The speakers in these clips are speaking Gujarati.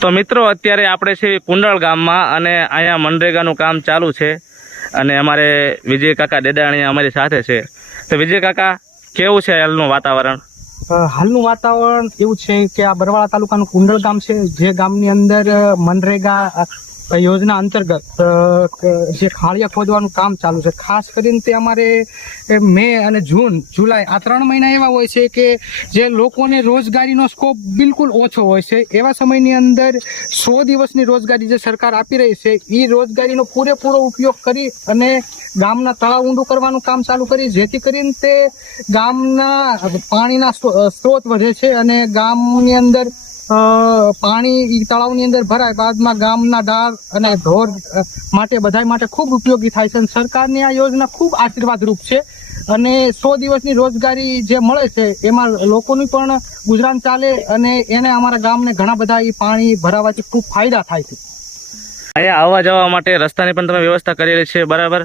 તો મિત્રો અત્યારે આપણે છે કુંડળ ગામમાં અને અહીંયા મનરેગાનું કામ ચાલુ છે અને અમારે વિજય કાકા ડેડાણી અમારી સાથે છે. તો વિજય કાકા, કેવું છે હાલનું વાતાવરણ? હાલનું વાતાવરણ એવું છે કે આ બરવાળા તાલુકાનું કુંડળ ગામ છે, જે ગામની અંદર મનરેગા યોજના અંતર્ગત જે ખાળિયા ખોદવાનું કામ ચાલુ છે. ખાસ કરીને તે અમારે મે અને જૂન, જુલાઈ આ 3 મહિના એવા હોય છે કે જે લોકોને રોજગારીનો સ્કોપ બિલકુલ ઓછો હોય છે. એવા સમયની અંદર 100 દિવસની રોજગારી જે સરકાર આપી રહી છે, એ રોજગારીનો પૂરેપૂરો ઉપયોગ કરી અને ગામના તળાવ ઊંડું કરવાનું કામ ચાલુ કરી, જેથી કરીને તે ગામના પાણીના સ્ત્રોત વધે છે અને ગામની અંદર પાણી તળાવની અંદર ભરાય બાદમાં ગામના ડાર અને ઢોર માટે બધાય માટે ખૂબ ઉપયોગી થાય છે. સરકારની આ યોજના ખૂબ આશીર્વાદરૂપ છે અને 100 દિવસની રોજગારી જે મળે છે એમાં લોકોનું પણ ગુજરાન ચાલે અને એને અમારા ગામને ઘણા બધા એ પાણી ભરાવાથી ખૂબ ફાયદા થાય છે. અહીંયા આવવા જવા માટે રસ્તાની પણ તમે વ્યવસ્થા કરેલી છે, બરાબર?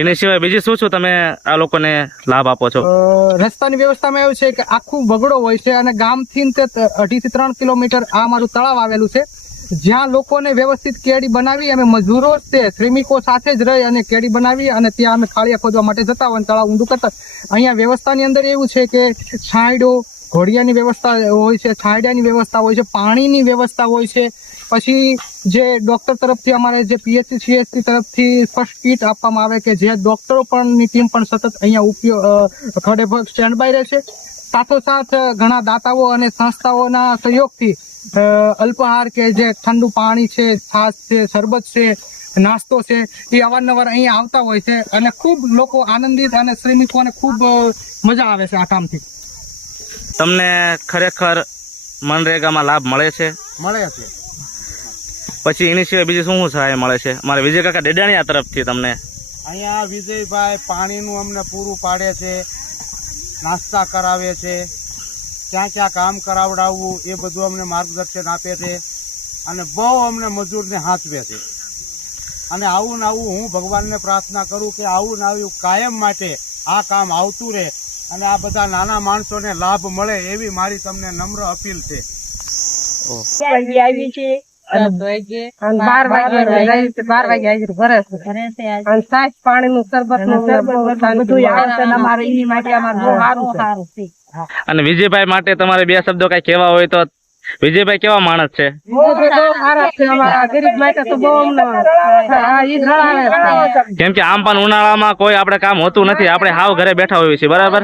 એની સિવાય બીજી શું તમે આ લોકોને લાભ આપો છો? રસ્તાની વ્યવસ્થામાં એવું છે કે આખું વગડો હોય છે અને ગામથી 2.5 થી 3 કિલોમીટર આ અમારું તળાવ આવેલું છે, જ્યાં લોકોને વ્યવસ્થિત કેડી બનાવી અમે મજૂરો તે શ્રમિકો સાથે જ રહી અને કેડી બનાવી અને ત્યાં અમે ખાળિયા ખોદવા માટે જતા હોય, તળાવ ઊંડું કરતા. અહીંયા વ્યવસ્થાની અંદર એવું છે કે છાંયડો, ઘોડિયાની વ્યવસ્થા હોય છે, છાંયડાની વ્યવસ્થા હોય છે, પાણીની વ્યવસ્થા હોય છે. પછી જે ડોક્ટર તરફથી અમારે જે પીએચસી સીએચસી તરફથી ફર્સ્ટ કીટ આપવામાં આવે કે જે ડોક્ટરો પણની ટીમ પણ સતત અહીંયા ખડે સ્ટેન્ડ બાય રહે છે. સાથોસાથ ઘણા દાતાઓ અને સંસ્થાઓના સહયોગથી અલ્પાહાર કે જે ઠંડુ પાણી છે, છાશ છે, શરબત છે, નાસ્તો છે, એ અવારનવાર અહીંયા આવતા હોય છે અને ખૂબ લોકો આનંદિત અને શ્રમિકોને ખૂબ મજા આવે છે આ કામથી. તમને ખરેખર મનરેગામાં લાભ મળે છે? મળે છે. પછી એની સિવાય બીજી શું સહાય મળે છે? મારે વિજય કાકા ડેડાણીયા તરફથી તમને અહીંયા વિજયભાઈ પાણીનું અમને પૂરું પાડે છે, નાસ્તા કરાવે છે, ક્યાં ક્યાં કામ કરાવડાવવું એ બધું અમને માર્ગદર્શન આપે છે અને બહુ અમને મજૂરને હાંચવે છે. અને આવું ને આવું હું ભગવાનને પ્રાર્થના કરું કે આવું ને આવું કાયમ માટે આ કામ આવતું રહે અને આ બધા નાના માણસોને લાભ મળે એવી મારી તમને નમ્ર અપીલ છે. આવી છે 12 વાગે ભરે છે અને સાસ પાણીનું શરબતનું બધું આવે અમારે એની માટે અમારે બહુ સારું છે. અને વિજયભાઈ માટે તમારે 2 શબ્દો કઈ કહેવા હોય તો? વિજયભાઈ કેવા માણસ છે? ગરીબ માટે તો બહુ કેમ કે આમ પણ ઉનાળામાં કોઈ આપણે કામ હોતું નથી, આપણે હાવ ઘરે બેઠા હોઈએ છીએ, બરાબર?